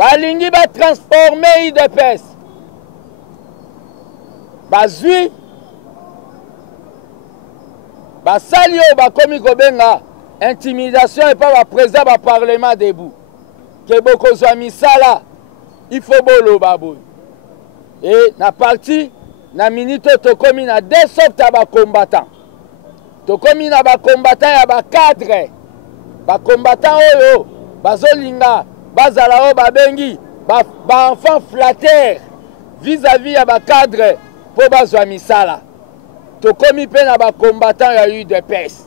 balingi ba transformer UDPS bazui basali oyo bakomi kobenga intimidation et pas président ba parlement debout ke bokozwa misala il faut boloba boy et na parti na minute tokomi na deux sortes ya ba combattant tokomi na ba combattant ya ba cadre ba combattant oyo bazolinga bazala oyo babengi ba enfant flatteur vis-à-vis ya ba cadre po bazwa misala tokomi pe na ba combattant ya UDPS.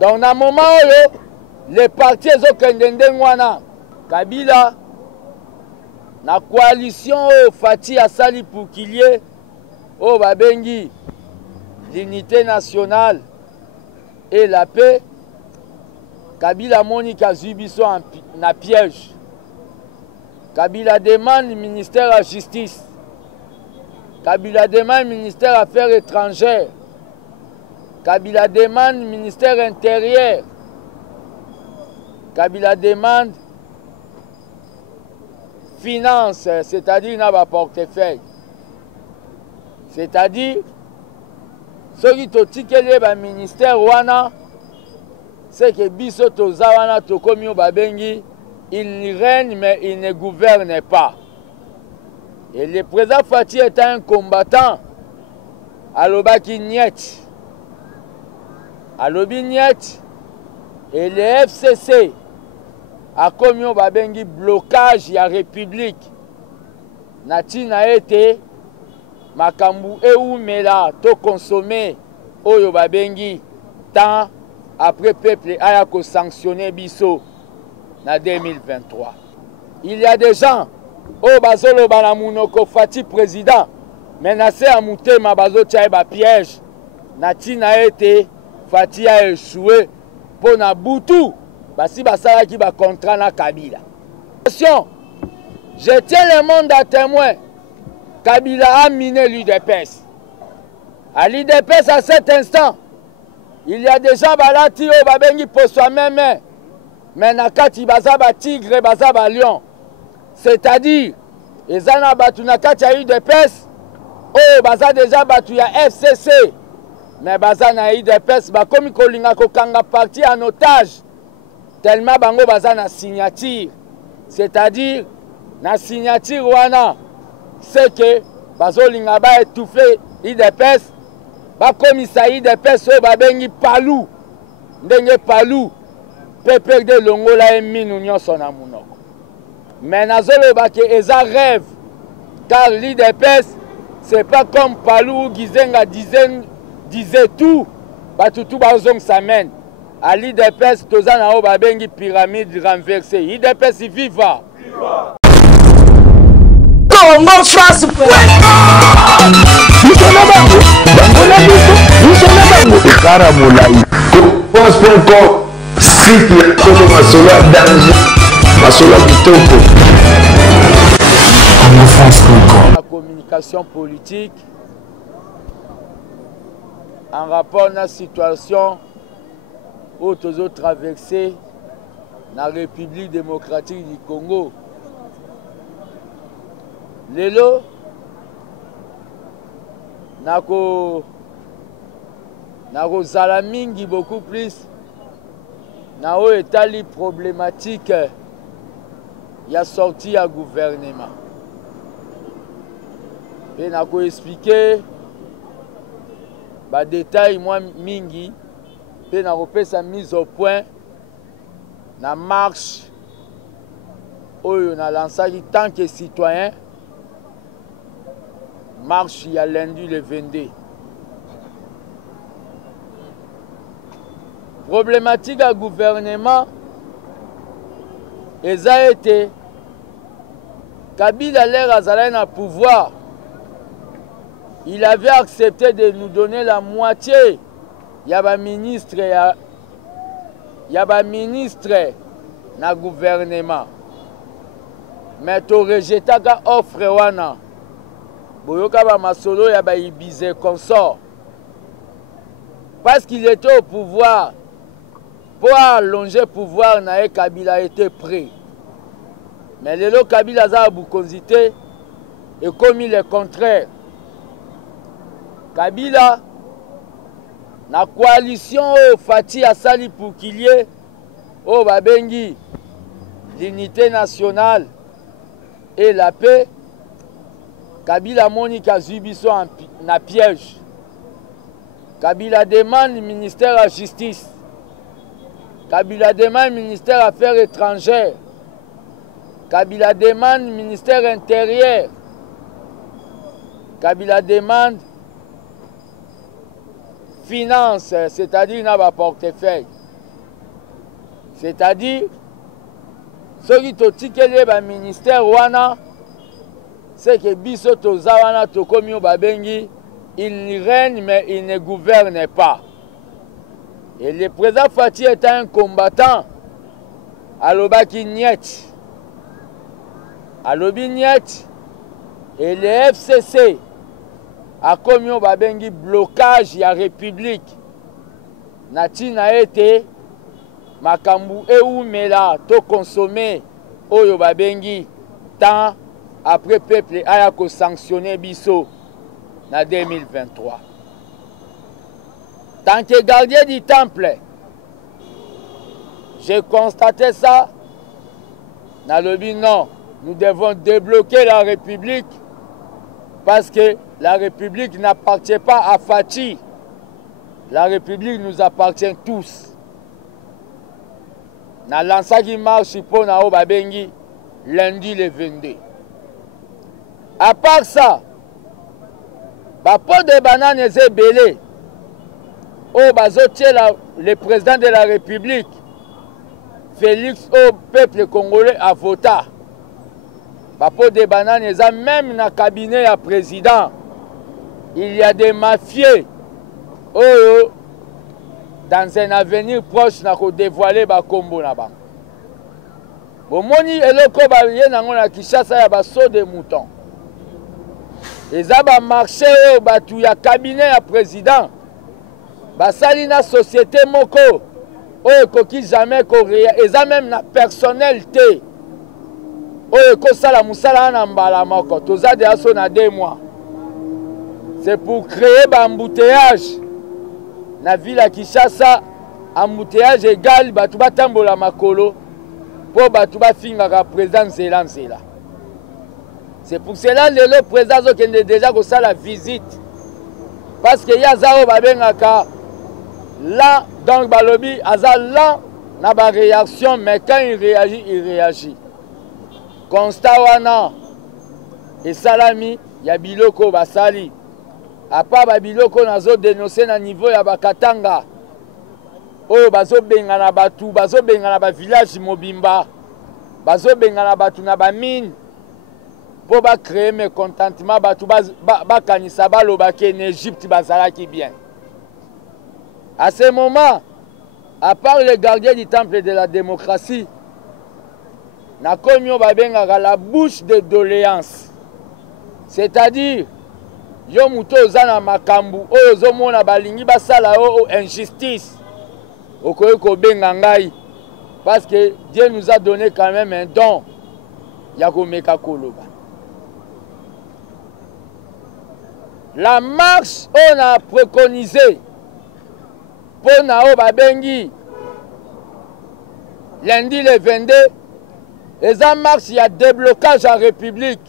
Donc na moment oyo les partis ezokende ndenge wana Kabila na coalition oyo Fati asali pour qu'il y ait oyo babengi l'unité nationale et la paix. Kabila moni kazwi biso na piège. Kabila demande ministère de la justice. Kabila demande ministère des Affaires étrangères. Kabila demande ministère intérieur. Kabila demande finance, c'est-à-dire n'a pas portefeuille. C'est-à-dire ceux qui totikeli ba ministère wana c'est que biso toza wana tokomi babengi il règne mais il ne gouverne pas. Et le président Fati est un combattant alobaki niet. Alobi niet et le FCC a commis babengi blocage ya république natina ete makambu eumela to consommer oyo babengi temps après peuple aya ko sanctionner biso na 2023. Il y a des gens oyo bazoloba na munoko Fati président menacé à mutema bazotia ba piège natina ete Fati a échoué pour na butu basi basala ki ba contrat na Kabila. Je tiens le monde à témoin. Kabila a miné l'UDPS. À l'UDPS à cet instant, il y a des gens balati o babengi pour soi-même mais na kati baza ba tigre baza ba lion. C'est-à-dire ezana batu na kati ya UDPS o baza déjà batu ya FCC. Mais baza na UDPS bakomi kolinga kokanga parti en otage tellement bango baza na signature. C'est-à-dire na signature wana c'est que bazolinga ba étouffer UDPS bakomisa UDPS oyo babengi palu ndenge palu pe perde longola eminu nyonso na munoko. Mais nazoloba ke eza rêve car l'UDPS c'est pas comme palu ou Gizenga disait tout batutu bazong s'amène à l'UDPS toza na o babengi pyramide renversée. UDPS viva Congo France la communication politique en rapport à la situation où nous avons traversé la République démocratique du Congo. Lelo nako zala mingi beaucoup plus na o etali problématique ya sorti ya gouvernement et nako expliquer ba détail moi mingi pe nako pesa mise au point na marche oyo na lansaki tant que citoyen. Marche il y a lundi le 22. Problématique à gouvernement, ils ont été Kabila l'air à pouvoir. Il avait accepté de nous donner la moitié. Il y a un ministre, na gouvernement. Mais tu rejeté la offre wana. Boyoka ba masolo ya ba Ibize consort. Parce qu'il était au pouvoir, pour allonger le pouvoir, Kabila était prêt. Mais lelo Kabila aza bukonzi te et commis le contraire. Kabila na coalition Fati asali pour qu'il y ait au babengi l'unité nationale et la paix. Kabila moni kazubiso na piège. Kabila demande le ministère de la Justice. Kabila demande le ministère des Affaires étrangères. Kabila demande le ministère intérieur. Kabila demande finance, c'est-à-dire n'a pas portefeuille. C'est-à-dire, ceux qui ont tiqué le ministère wana, c'est que biso toza wana tokomi o babengi, il règne mais il ne gouverne pas. Et le président Fati est un combattant. Alobaki niet. Alobi niet. Et le FCC a commis au babengi blocage de la République. Nati na été makambu ou mela to consommer oyo babengi tant après peuple a ko sanctionner biso na 2023. Tant que gardien du temple, j'ai constaté ça. Dans le but, non, nous devons débloquer la République parce que la République n'appartient pas à Fati. La République nous appartient tous. Na lança qui marche pour na Babengi lundi le 22. À part ça, ba pot de banane est belé. Oh, le président de la République, Félix, au peuple congolais, a voté. Pour des bananes, même dans le cabinet à président, il y a des mafieux. Oh, dans un avenir proche, on a dévoilé le combo. Bon, moni eloko ba na Kinshasa ya baso de mouton. Les aba marché au batu ya cabinet à président. Basali na société moko oyo koki jamais korea eza même na personnalité oyo kosala musala na mbala moko toza de aso na 2 mois. C'est pour créer embouteillage na ville ya Kinshasa, embouteillage égal batu batambola makolo po batu bafingaka président nzela nzela. C'est pour cela le président zokende déjà kosala visite parce que yaza o babengaka là, donc, Balobi, là, n'a pas réaction, mais quand il réagit. Constat wana, et salami, il y a biloko basali. À part biloko, nazo dénoncé na niveau ya bakatanga. Oh, bazo benga na batu, bazo benga na ba village mobimba, bazo benga na batu na ba mine. Pour ba créer mes contentements, batu ba kanisa baloba ke en Égypte bazalaki bien. À ce moment, à part le gardien du temple de la démocratie, na komyo babengaka la bouche de doléance. C'est-à-dire, yo muto ozana makambu, oyo ozomona balingi basala o injustice. Okoyo kobenga ngai. Parce que Dieu nous a donné quand même un don. Yakomeka koloba. La marche, on a préconisé. Pour Nao Babengi, lundi le 22, les en marche, il y a déblocage en République.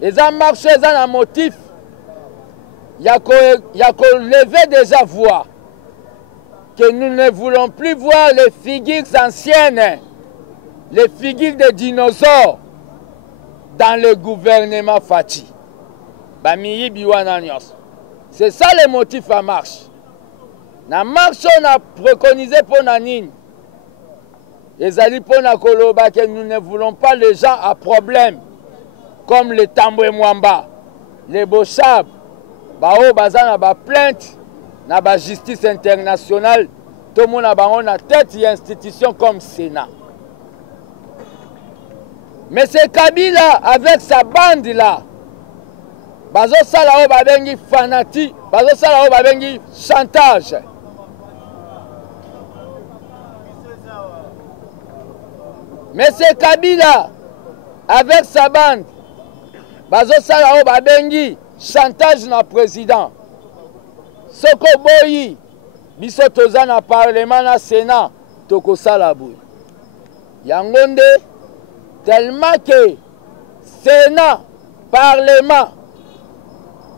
Les en marche, ils ont un motif. Il y a qu'on lever déjà voix. Que nous ne voulons plus voir les figures anciennes, les figures des dinosaures dans le gouvernement Fati. Bamiyi Biwana Nyos. C'est ça le motif à marche. La marche, on a préconisé pour Nanine. Les alliés pour Nakoloba que nous ne voulons pas les gens à problème, comme les Tamboué Mwamba, les Bochab, Bao Bazan a plainte, na ba justice internationale, tout le monde a tête et institution comme Sénat. Mais c'est Kabila avec sa bande là. Bazo Salao Babengi fanatique, Bazo Salao Babengi chantage. Monsieur Kabila, avec sa bande, bazosala o babengi chantage na président. Soko boyi, biso toza na parlement na Sénat, tokosala boyi. Yango nde, tellement que Sénat, Parlement,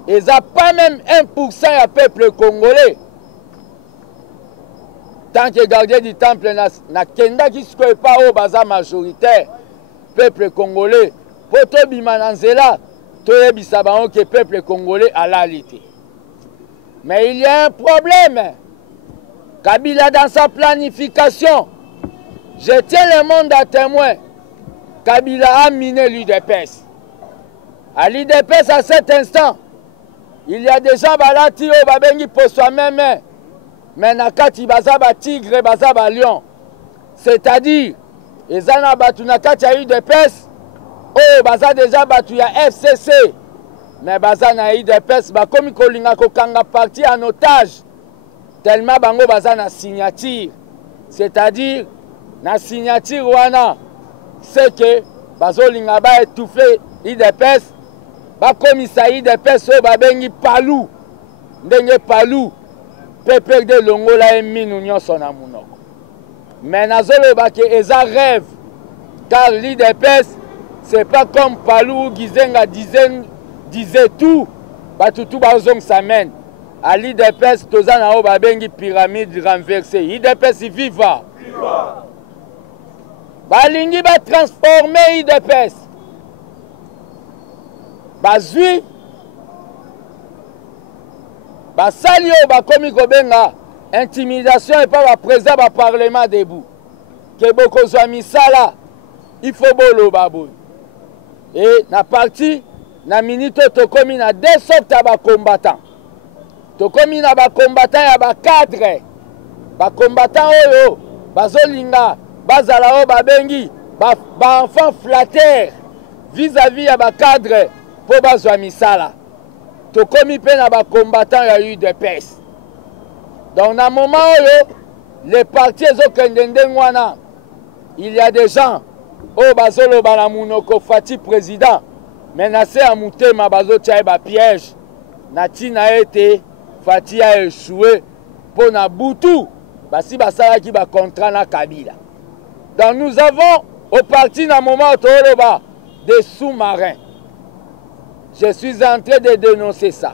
ils n'ont pas même 1% du peuple congolais. Tant que gardien du temple na kenda qui ne pas au baza majoritaire, peuple congolais, pour tout bimananzela, tout le bisabaon que peuple congolais a l'alité. Mais il y a un problème. Kabila dans sa planification, je tiens le monde à témoin. Kabila a miné l'UDPS. À l'UDPS, à cet instant, il y a des gens balati au babengi pour soi-même. Mais nakati bazaba tigre, bazaba lion. C'est-à-dire, les ana batu nakati a UDPS, oh baza déjà batu ya FCC. Mais baza na UDPS, bakomi kolinga kokanga parti en otage. Tellement bango baza na signature. C'est-à-dire, na signature wana, c'est que bazolinga ba étouffler UDPS, bakomisa UDPS o babengi palu. Ndenge palu, pepe de longola eminu nyonso na munoko. Mais nazoloba ke eza rêve, car l'UDPS, c'est pas comme palu ou Gizenga disait tout, batutu bazong s'amène. À l'UDPS, toza na o babengi pyramide renversée. UDPS viva. Balingi ba transformer UDPS. Bazui. Basali o bakomi kobenga intimidation et pas ba président ba parlement debout. Que boko zwa misala, il faut bolo baboy. Et na parti na minute tokomi na deux sortes ba combattants. Tokomi na ba combattant ya ba cadre. Ba combattant oyo bazolinga bazala o babengi ba enfant flatteur vis-à-vis ya ba cadre po bazwa misala. Tokomi pe na ba combattant ya UDPS. Donc na moment oyo les partis ezokende ngwana, il y a des gens o bazoloba na munoko fati président mais na se amutema bazotia ba piège na tina ete Fati a échoué pour na Boutou, basi basala ki ba contrat na Kabila. Donc nous avons au parti na moment toloba des sous-marins. Je suis en train de dénoncer ça.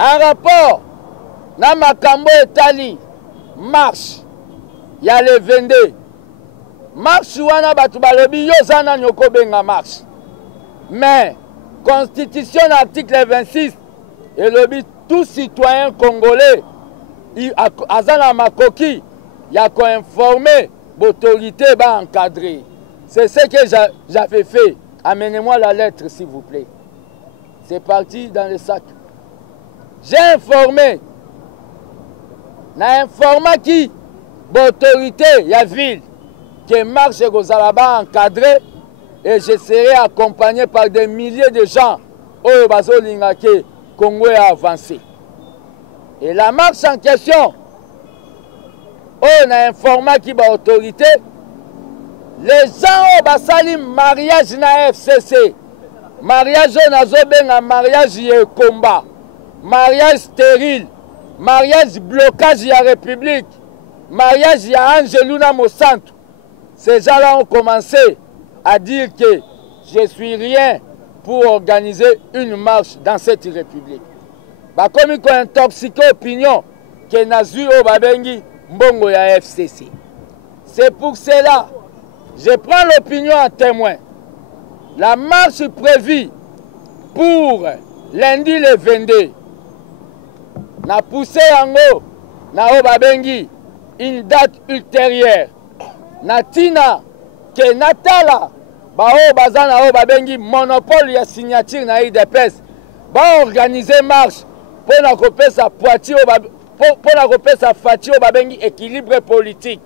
En rapport na makambo etali marche ya le 22. Marche wana batu balobi yo zana nyoko benga marche. Mais constitution article 26 et le tout citoyen congolais azana makoki ya ko informer l'autorité ba encadrer. C'est ce que j'avais fait. Amenez-moi la lettre s'il vous plaît. C'est parti dans le sac. J'ai informé. Na informa qui l'autorité ya ville que marche gozalaba encadré et je serai accompagné par des milliers de gens au bazolinga ke Congo a avancé. Et la marche en question, on a informé qui va autorité, les gens ont basali mariage na FCC, mariage na zobenga mariage ye combat, mariage stérile, mariage blocage ya République, mariage ya Angeluna Monsanto. Ces gens-là ont commencé à dire que je suis rien pour organiser une marche dans cette république. Bakomi ko intoxiqué opinion que nazu o babengi mbongo ya FCC. C'est pour cela je prends l'opinion en témoin. La marche prévue pour lundi le 22 na poussé yango na o babengi une date ultérieure. Na tina ke natala bao bazana o babengi monopole ya signature na UDPS ba organiser marche pour na kopesa poiti pour na kopesa fati o babengi équilibre politique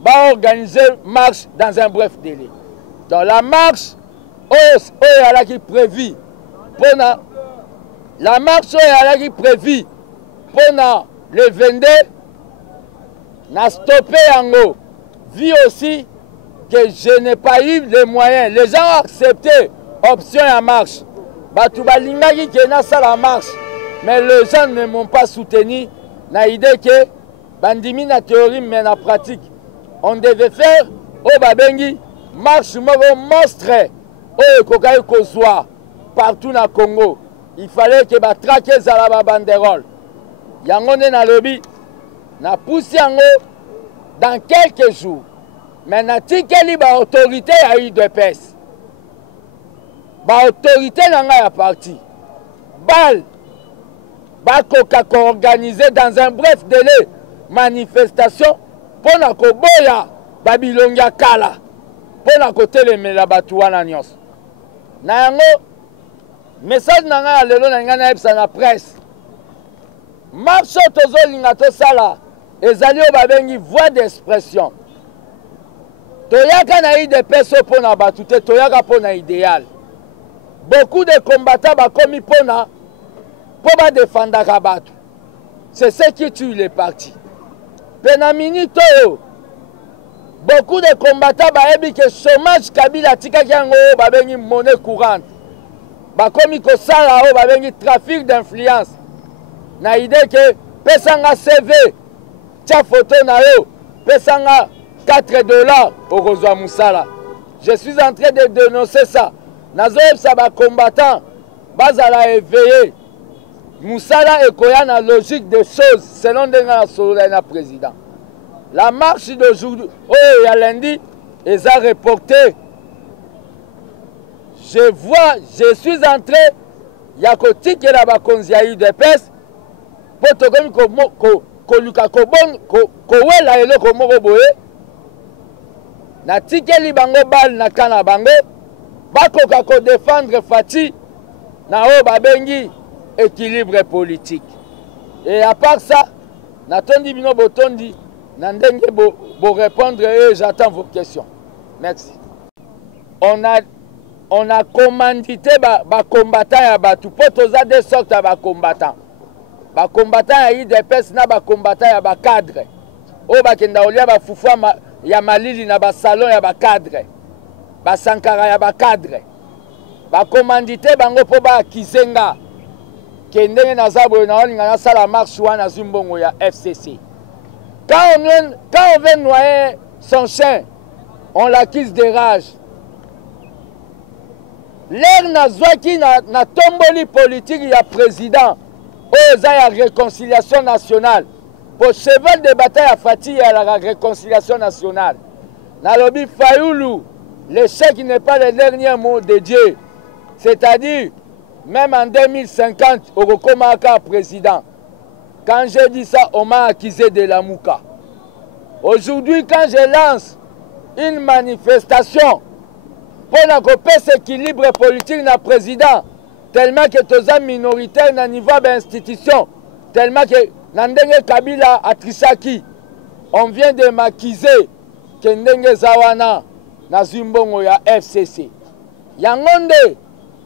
ba organiser marche dans un bref délai. Dans la marche ala qui prévu pour na la marche ala qui prévu pour na le 22 na stopper yango vu aussi que je n'ai pas eu les moyens. Les gens ont accepté option à marche. Batu balingaki qui na ça la marche. Mais les gens ne m'ont pas soutenu. Na idée que bandimi na théorie mais na pratique. On devait faire au babengi marche moko monstre. Oh kokai kozwa partout na Congo. Il fallait que ba traquer za la banderole. Yango ne na lobby na pousse yango dans quelques jours. Mais na tikeli ba autorité ya UDPS. Ba autorité nanga ya parti. Bal ba koka organisé dans un bref délai manifestation pour na koboya babilongia kala pour na kotelemela batu wana nyonso. Na yango message nanga ya lelo na ngana ebsa na presse. Marche tozolinga tosala ezali o babengi voix d'expression. Toyaka na UDPS pour na batu te toyaka pour na idéal. Beaucoup de combattants bakomi pona pour défendre Kabatu. C'est ce qui tue les partis. Penamini Toyo. Beaucoup de combattants baebi que chômage Kabila tika kiango babengi monnaie courante. Bakomi ko sala o babengi trafic d'influence. Na idée que pesanga CV tia photo na yo pesanga $4 au Rosa Moussala. Je suis en train de dénoncer ça. Nazoeb sa ba combattant bazala éveillé. Moussala et Koya na logique des choses selon Denga Solana président. La marche d'aujourd'hui, oh, il y a lundi, ils ont reporté. Je suis entré, il y a côté qui est là-bas, il y a eu des pèses, pour te dire que Luka Kobon, Kowela et le Komoroboé, na tikeli bango bal na kana bango, bakoka ko défendre Fati, na o babengi équilibre politique. Et à part ça, Natondi Bino Botondi, Nandenge bo répondre et j'attends vos questions. Merci. On a commandité ba combattants ya batu. Potoza de sorte ba combattants. Ba combattants ya IDPS na ba combattants ya ba cadre. O ba kenda olia ba fufua ya malili na ba salon ya ba cadre. Ba sankara ya ba cadre. Ba commandité bango po ba kizenga. Kendenge na zabo na olinga na sala marche wana zumbongo ya FCC. Quand on veut noyer son chien, on l'accuse de rage. L'air na zwaki na tomboli politique ya président, oza ya réconciliation nationale. Pour cheval de bataille à Fati et à la réconciliation nationale. Nalobi Fayoulou, l'échec n'est pas le dernier mot de Dieu. C'est-à-dire, même en 2050, au Rokomaka président. Quand je dis ça, on m'a accusé de la mouka. Aujourd'hui, quand je lance une manifestation pour couper cet équilibre politique dans le président, tellement que tous les minoritaires dans le niveau de l'institution, tellement que Nandenge Kabila a Trisaki, on vient de m'accuser que Ndenge Zawana na Zumbongo ya FCC. Yangonde,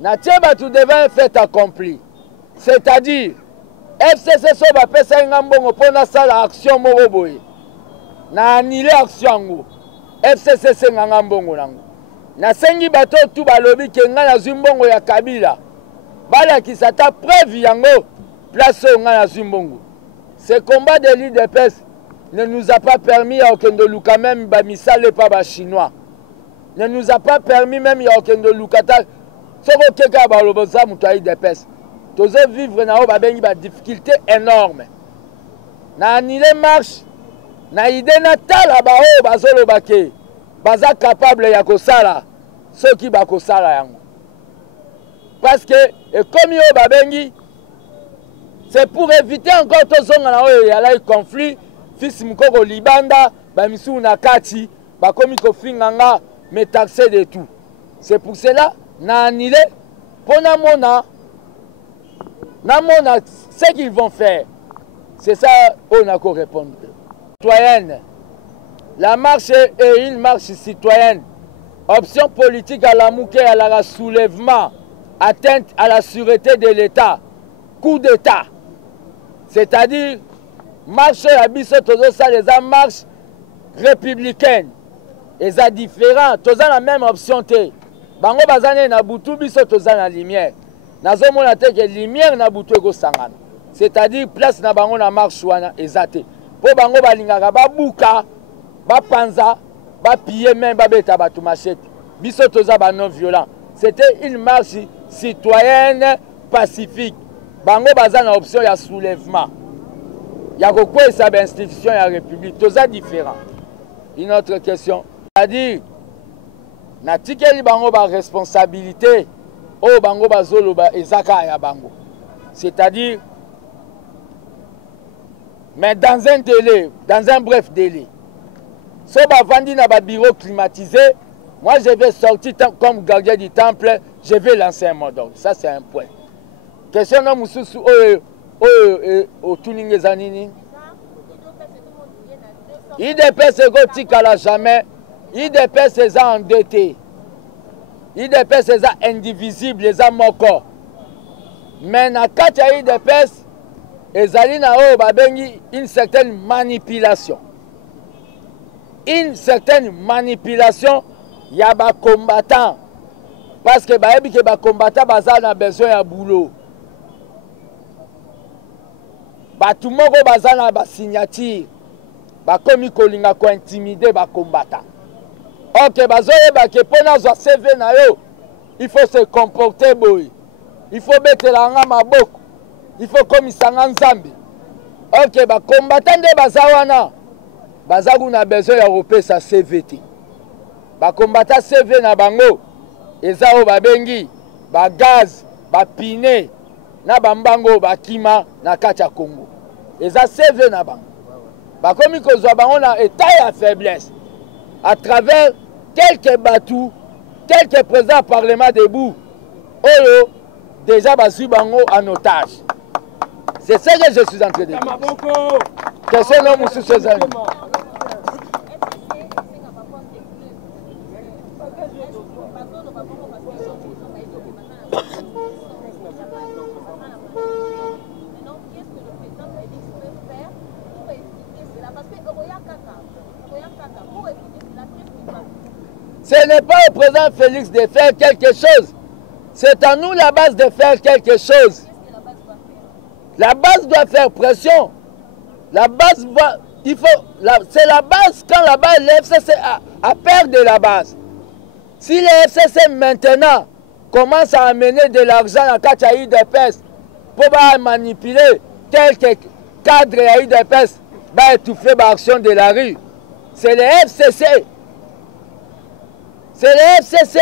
na tcheba tout devant un fait accompli. C'est-à-dire, FCC soba pesa ngambongo pona sala action moroboye. Na annulé action ngo. FCC senga ngambongo nango. Na sengi bato tout balobi ke nga na Zumbongo ya Kabila. Bala ki sata preuve yango place nga na Zumbongo. Ce combat de l'UDPS ne nous a pas permis à Okendo Luka même bamisale pas ba chinois. Ne nous a pas permis même à Okendo Lukata soko keka ba loboza mutai UDPS. Tous vivre na babengi ba difficulté énorme. Na annulé marche na idée natala ba o bazolo bake baza capable ya kosala ceux qui ba kosala yango. Parce que et comme yo babengi c'est pour éviter encore to zonga na o ya la conflit fils mukoko libanda ba misu na kati ba komi ko finganga mais taxé de tout. C'est pour cela na annulé pona mona ce qu'ils vont faire, c'est ça on a qu'à répondre. Citoyenne, la marche est une marche citoyenne. Option politique à la mouké, à la soulèvement, atteinte à la sûreté de l'État, coup d'État. C'est-à-dire, marche à Bissot, ça les marche républicaine. eza différent toza na même option te bango bazane na butu biso toza na lumière nazomona te ke lumière na butu ekosangana c'est-à-dire place na bango na marche wana eza te mpo bango balingaka babuka bapanza bapille même babeta bato machete biso toza non violent c'était une marche citoyenne pacifique bango baza na option ya soulèvement ya kokwesa ba institution ya république toza différent. Une autre question c'est-à-dire natikeli bango ba responsabilité o bango bazoloba ezaka ya bango c'est-à-dire mais dans un délai, dans un bref délai. Si on va vendre dans un bureau climatisé, moi je vais sortir comme gardien du temple, je vais lancer un mot d'ordre. Ça c'est un point. Question de Moussoussou, au tuning zanini. IDPS c'est gothique à la jamais. IDPS c'est endetté. IDPS c'est indivisible, les amoko. Mais dans le cas de IDPS, ezali na oyo babengi une certaine manipulation. Une certaine manipulation ya ba combattant parce que bayebi ke ba combattant baza na besoin ya boulot. Batu moko baza na ba signature bakomi kolinga ko intimider ba combattant. OK bazoyeba ke pona zo CV na yo il faut se comporter boy. Il faut betela nga maboko. Il faut comme Sanga Nzambe. Ok, bah combattant de Bazawana. Bazagu na besoin européen sa CVT. Bah combattant CV na bango. Ezao babengi, ba gaz, ba pine, na bambango ba kima na kacha Congo. Eza CV na bango. Bah comme kozwa bango na état ya faiblesse. À travers quelques batous, quelques présidents parlement debout. Oyo déjà basu bango en otage. C'est ça que je suis en train de dire. Question non, monsieur Cézanne. Ce n'est pas au président Félix de faire quelque chose. C'est à nous la base de faire quelque chose. La base doit faire pression. La base va... Il faut... C'est la base quand la base, l'FCC a peur de la base. Si l'FCC maintenant commence à amener de l'argent à Kacha IDPS pour manipuler quelques cadres à IDPS, va étouffer l'action de la rue. C'est le FCC. C'est le FCC.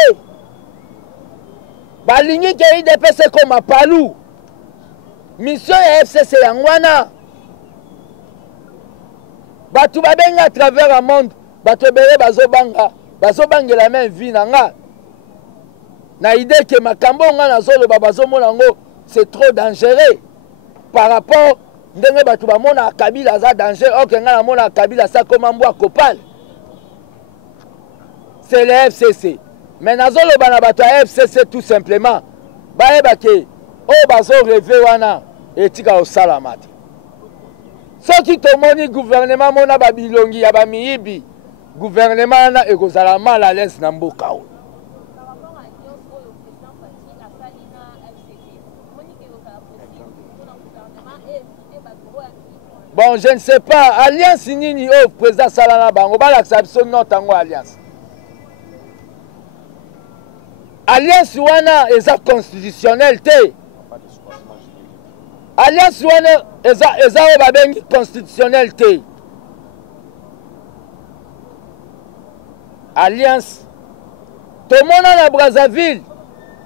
Balingi qui IDPS c'est comme à Palou. Mission FCC Yangwana. Batu babenga à travers le monde. Batu bele bazobanga. Bazobanga la même vie nanga. Na idée que makambo nga na zolo bazomona ngo c'est trop dangereux. Par rapport ndenge batu bamona Kabila za danger. Ok nga na mona Kabila ça comme mbwa kopal. C'est le FCC. Mais na zolo bana batu FCC tout simplement. Baeba ke o bazo rêver wana. Etika au salamate. Ce qui te moni gouvernement mona babilongi ya bamiyibi gouvernement na ekozala mal à l'aise na mboka o. Bon, je ne sais pas. Alliance nini au président Salana Bango balakisa biso notango alliance. Alliance wana eza constitutionnel te. Alliance wana eza babengi constitutionnel te. Alliance tomona na Brazzaville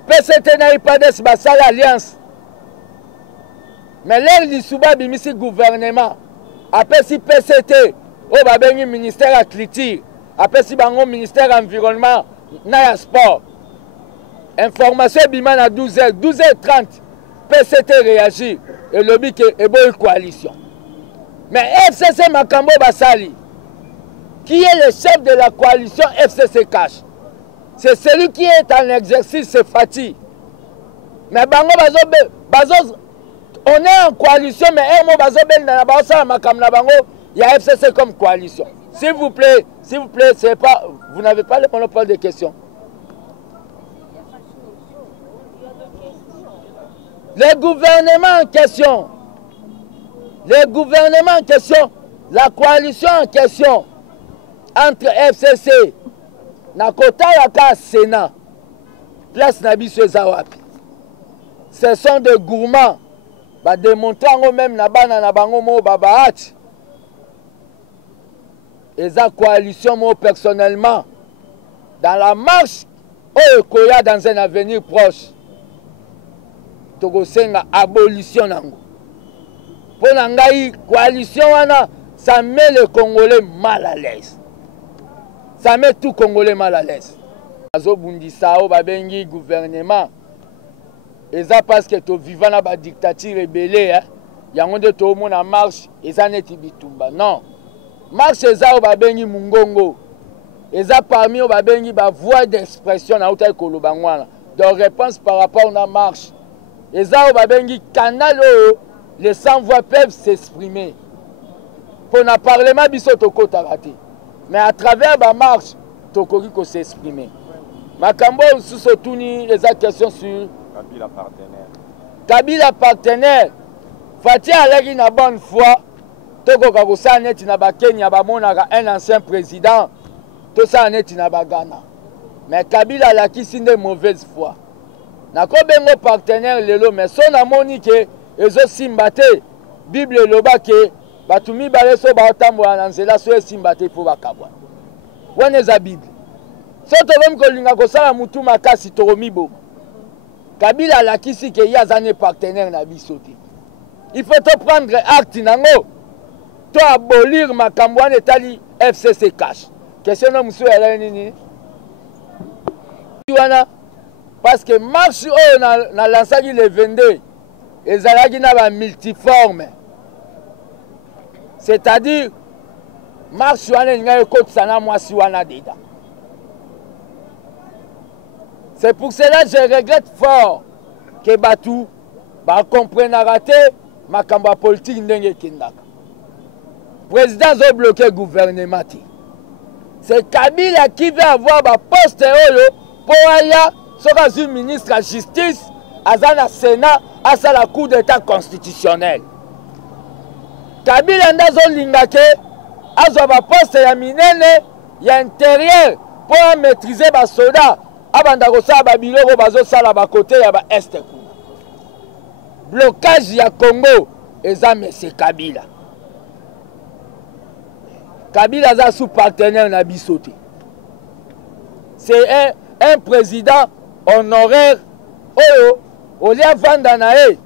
PCT na IPADES basala alliance. Mais l'air du souba bimisi gouvernement apesi PCT o babengi ministère agriculture apesi bango ministère environnement na ya sport. Information bima na 12h30 PCT réagit et le but est bonne coalition. Mais FCC Makambo Basali, qui est le chef de la coalition FCC Cash, c'est celui qui est en exercice, c'est Fatih. Mais Bango Bazo, on est en coalition, mais un mot Bazo Ben Nanabaosa Makam Nabango, il y a FCC comme coalition. S'il vous plaît, S'il vous plaît, c'est pas, vous n'avez pas le monopole des questions. Le gouvernement en question, la coalition en question entre FCC, Nakota Yaka Sénat, place Nabiso Zawapi. Ce sont des gourmands, bah démontrant eux-mêmes Nabana Nabango Mo Babahat. Et la coalition, moi personnellement, dans la marche, dans un avenir proche, Togosenga abolition nango. Pour la coalition, ça met le Congolais mal à l'aise. Ça met tout Congolais mal à l'aise. Azo Bundisao, Babengi, gouvernement. Et ça parce que tu vivant dans la dictature rebelle, il y a un de tout le monde en marche, et ça n'est pas bitumba. Non. Marche et ça, Babengi Mungongo. Et ça parmi eux, Babengi, voix d'expression dans le Kolobangwana. De réponse par rapport à la marche. Et ça, Babengi, canal, les sans-voix peuvent s'exprimer. Pour ne parler pas de Toko Tarate. Mais à travers la marche, Toko Riko s'exprimer. Makambo, sous ce tourni, les questions sur Kabila partenaire. Kabila partenaire. Fatia Alagi na bonne foi. Toko Kagosa neti na Kenya bamonaka un ancien président. Tout ça neti na Ghana. Mais Kabila la qui de mauvaise foi. Nako bengo partenaire lelo mais son amoni ke ezo simbate Bible loba ke batumi baleso ba otambola na nzela so simbate po bakabwa. Wana za Bible. Soto bom ko linga ko sala mutu makasi toromibo. Kabila la qui si ke yazane partenaire na bisote. Il faut te prendre acte nango. To abolir makambo wana etali FCC cash. Question no musu ya nini? Wana parce que marche na lansaki le 22 ezalaki na ba multiforme. C'est-à-dire marche wana nga ekotisa na mwasi wana deda. C'est pour cela que je regrette fort que Batou comprenne raté makambo politique ndenge kindaka. Président a bloqué le gouvernement. C'est Kabila qui veut avoir un poste pour aller sur le ministre de la Justice, à la Sénat, à la Cour d'État constitutionnelle. Kabila a un poste à l'intérieur pour maîtriser les soldats. Avant de faire des côté de l'Est. Blocage du Congo, et ça, c'est Kabila. Kabila est sous partenaire na bisote. C'est un président honoraire au lieu vanda nae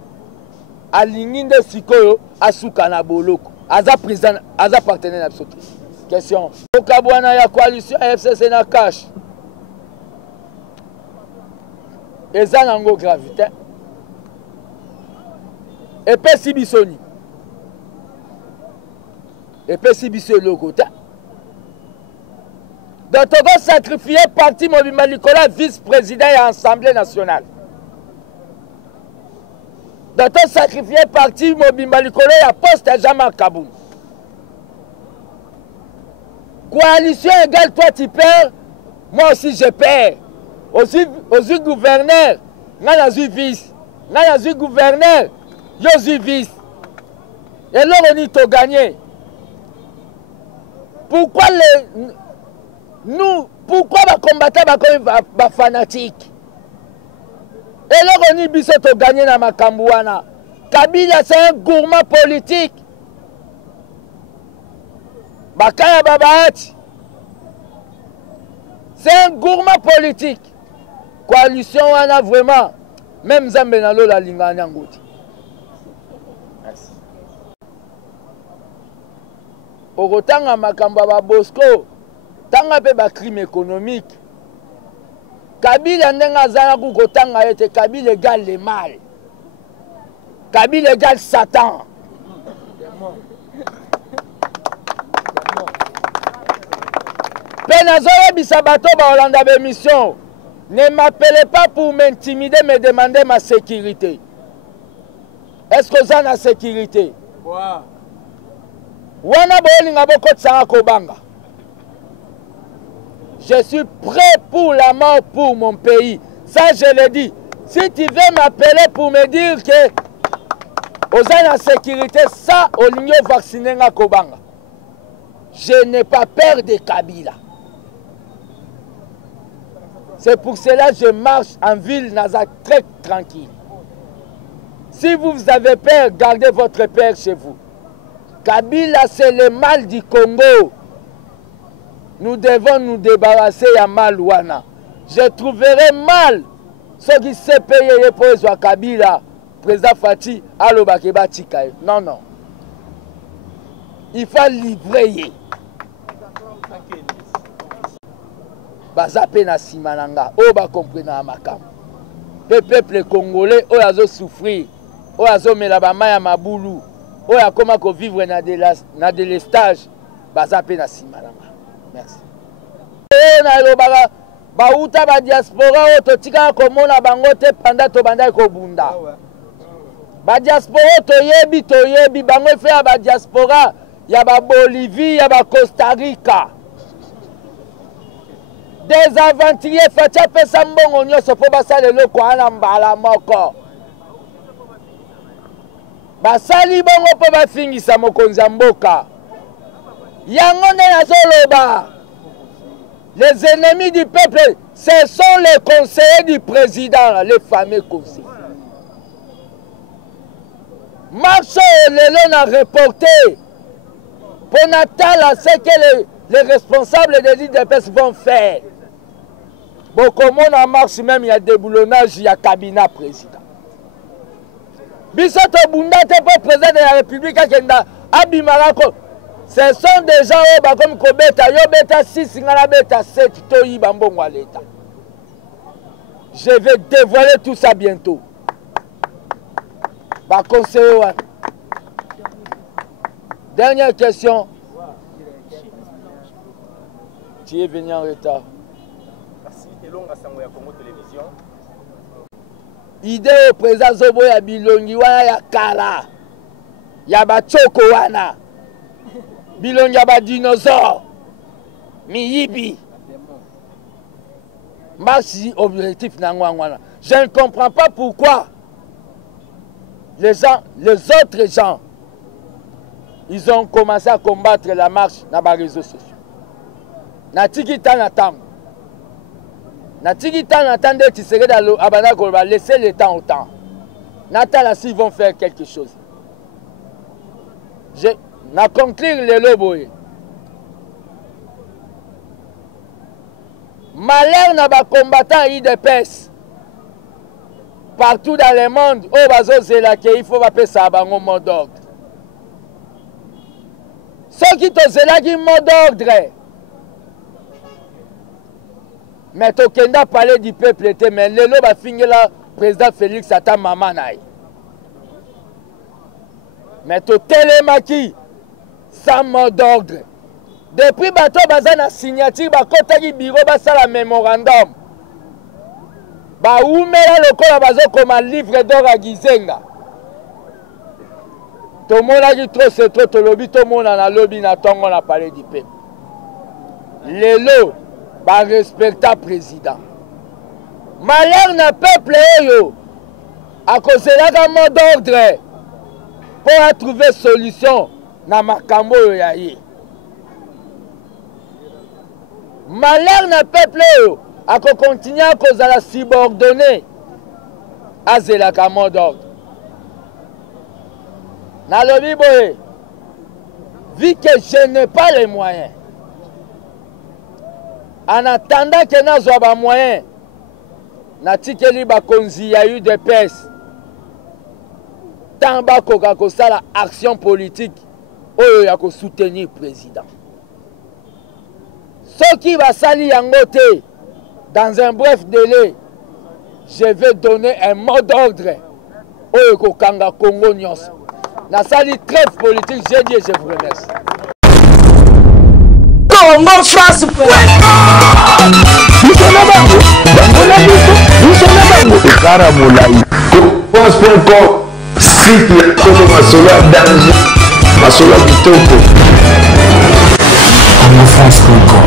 a linginde sikoyo asuka na boloko. Aza président, aza partenaire na bisote. Question. Okabwana ya coalition FCC na cash. Eza nango gravité. Et pe sibisoni. Et puis si bisou le côté. Donc on va sacrifier parti Mobimba Nicolas vice-président et Assemblée nationale. Donc on sacrifier parti Mobimba Nicolas et poste à Jean-Marc Kaboun. Coalition égale toi tu perds, moi aussi je perds. Aussi gouverneur, n'a eu vice, n'a eu gouverneur, j'ai eu vice. Et là on y t'a gagné. Pourquoi pourquoi les combattants sont fanatiques? Et là, on dit que gagné dans Makambouana. Kabila, c'est un gourmand politique. Bakaya Babahat, c'est un gourmand politique. Coalition, on a vraiment. Même Zambenalo, la Linganyangoti. Merci. Au tanga makamba ba Bosco tanga pe ba crime économique Kabila ndenga zana ku kotanga ete Kabila égale le mal, Kabila égale Satan. Penazoye bisabato ba Hollanda be mission. Ne m'appelez pas pour m'intimider, me demander ma sécurité. Est-ce que ça a la sécurité? Wow. Wana bolinga boko tsanga kobanga. Je suis prêt pour la mort pour mon pays. Ça, je le dis. Si tu veux m'appeler pour me dire que aux gens en sécurité, ça, au lieu de vacciner à Kobanga. Je n'ai pas peur de Kabila. C'est pour cela que je marche en ville Naza très tranquille. Si vous avez peur, gardez votre peur chez vous. Kabila, c'est le mal du Congo. Nous devons nous débarrasser de Malouana. Je trouverai mal ceux qui se payent pour les Kabila, président Fati, Alobakeba Tikaye. Non, non. Il faut livrer. Bazape na simananga, o ba comprendre makam. Le peuple congolais, o yazo souffrir, o yazo melaba maya mabulu, o ya koma ko vivre na délestage, bazape na simananga. Merci. Na lobaka ba uta ba diaspora o totika ko mona bango te panda to banda ko bunda. Ba diaspora to yebi bango fe ba diaspora ya ba Bolivie, ya ba Costa Rica. Des aventuriers Fatia pesa mbongo nyonso po basale loko ana mbala moko. Basali bongo po bafingisa mokonzi ya mboka. Yango nde nazoloba. Les ennemis du peuple, ce sont les conseillers du président, les fameux conseillers. Marche lelo na reporté pour Natal ce que les responsables de l'IDPS vont faire. Bon, comme on en marche même, il y a déboulonnage, il y a cabinet président. Bissoto Bunda, le président de la République, ce sont des gens comme Kobeta, Yobeta 6, Beta 7, Toyi Bambongo à l'État. Je vais dévoiler tout ça bientôt. Dernière question. Tu es venu en retard. Idée au président Zobo ya bilongi wana ya kala ya bachoko wana bilongi ya ba dinosaure miyibi marche objectif na wana. Je ne comprends pas pourquoi les autres gens ils ont commencé à combattre la marche dans les réseaux sociaux. Natiki Tanatam. Natiki Tanatam de Tisseré dans l'Abana Golba, laissez le temps au temps. Natala, s'ils vont faire quelque chose. Je vais conclure le loboé. Malheur n'a pas combattant IDPS. Partout dans le monde, au bazo zelake, il faut appeler ça un mot d'ordre. Ceux qui te zelake, mot d'ordre. Mais tu as parlé du peuple, mais le va finir là, président Félix Ata Mamanaï. Mais tu télémaki, sans mot d'ordre. Depuis bateau bazan a signature, bakota ki bureau basa la mémorandum. Ba oumela lokola bazo comme un livre d'or à Gizenga. Tout le monde a dit trop, c'est trop, tout le lobby, tout le monde a lobby, on a parlé du peuple. Les lots. Par respectable président. Malheur n'a peuple à cause de la mot d'ordre pour trouver solution dans Makambo yaye. Malheur n'a peuple à continuer à cause de la subordonnée à la mot d'ordre. Dans le Bible, vu que je n'ai pas les moyens. En attendant que nous avons des moyens, nous avons eu des pèses. Tant que la action politique, nous avons soutenu le président. Ce qui va salir en côté, dans un bref délai, je vais donner un mot d'ordre au Congo Nyos. Dans la trêve politique, j'ai dit je vous remercie. Congo France France.com site ya Kongo Masolo danger Masolo kitoko. Congo France.com